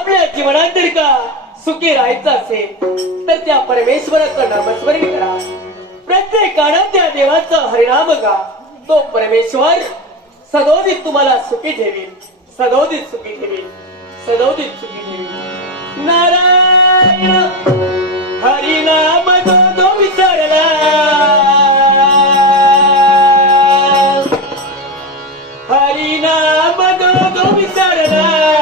आपल्या जीवनात जर का सुखी राहायचं असेल तर त्या परमेश्वराचं नामस्मरण करा. प्रत्येकानं त्या देवाचं हरिणाम गा तो परमेश्वर सदोदित तुम्हाला सुखी ठेवील. सदोदित सुखी ठेवील. सदोदित सुखी ठेवील. नारायण हरिनाम तो विसरला. हरिनाम तो विसरला.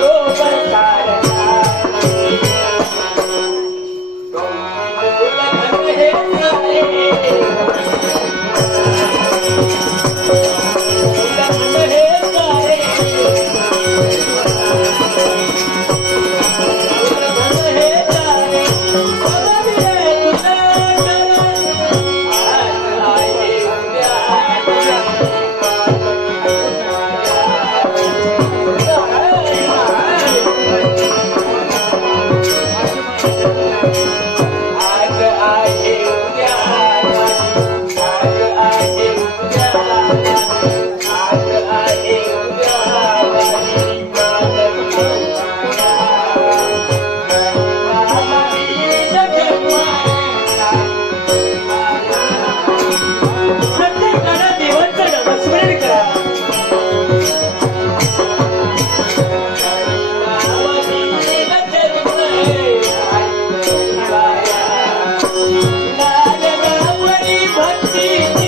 لوپثار جا ماني تو Thank you.